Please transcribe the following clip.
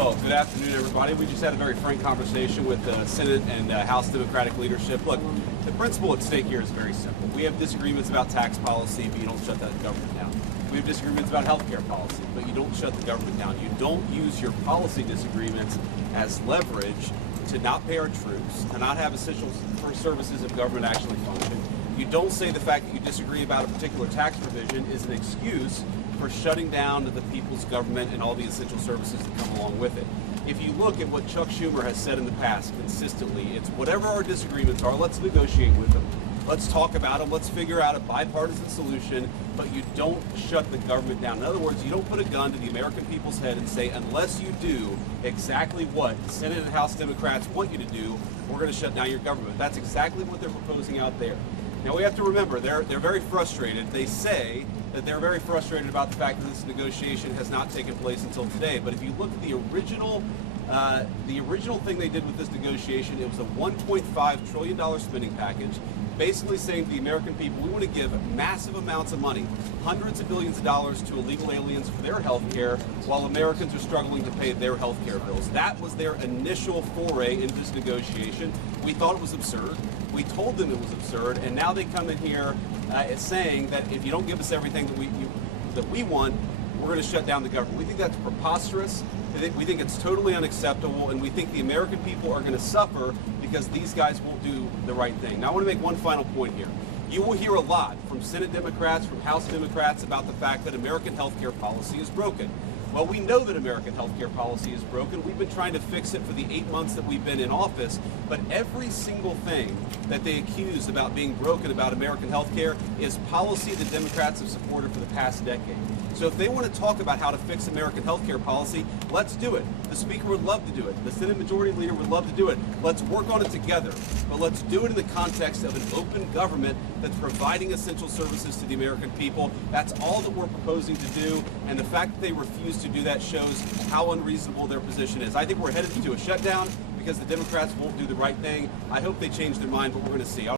Well, good afternoon, everybody. We just had a very frank conversation with the Senate and House Democratic leadership. Look, the principle at stake here is very simple. We have disagreements about tax policy, but you don't shut that government down. We have disagreements about health care policy, but you don't shut the government down. You don't use your policy disagreements as leverage to not pay our troops, to not have essential services of government actually function. You don't say the fact that you disagree about a particular tax provision is an excuse for shutting down the people's government and all the essential services that come along with it. If you look at what Chuck Schumer has said in the past consistently, it's whatever our disagreements are, let's negotiate with them. Let's talk about them. Let's figure out a bipartisan solution, but you don't shut the government down. In other words, you don't put a gun to the American people's head and say, unless you do exactly what Senate and House Democrats want you to do, we're going to shut down your government. That's exactly what they're proposing out there. Now, we have to remember, they're very frustrated. They say that they're very frustrated about the fact that this negotiation has not taken place until today. But if you look at the original thing they did with this negotiation, it was a $1.5 trillion spending package, basically saying to the American people, we want to give massive amounts of money, hundreds of billions of dollars to illegal aliens for their health care, while Americans are struggling to pay their health care bills. That was their initial foray into this negotiation. We thought it was absurd. We told them it was absurd, and now they come in here saying that if you don't give us everything that we want, we're going to shut down the government. We think that's preposterous. We think it's totally unacceptable, and we think the American people are going to suffer because these guys won't do the right thing. Now, I want to make one final point here. You will hear a lot from Senate Democrats, from House Democrats about the fact that American health care policy is broken. Well, we know that American health care policy is broken. We've been trying to fix it for the 8 months that we've been in office, but every single thing that they accuse about being broken about American health care is policy that Democrats have supported for the past decade. So if they want to talk about how to fix American health care policy, let's do it. The Speaker would love to do it. The Senate Majority Leader would love to do it. Let's work on it together, but let's do it in the context of an open government that's providing essential services to the American people. That's all that we're proposing to do, and the fact that they refuse to do that shows how unreasonable their position is. I think we're headed into a shutdown because the Democrats won't do the right thing. I hope they change their mind, but we're going to see.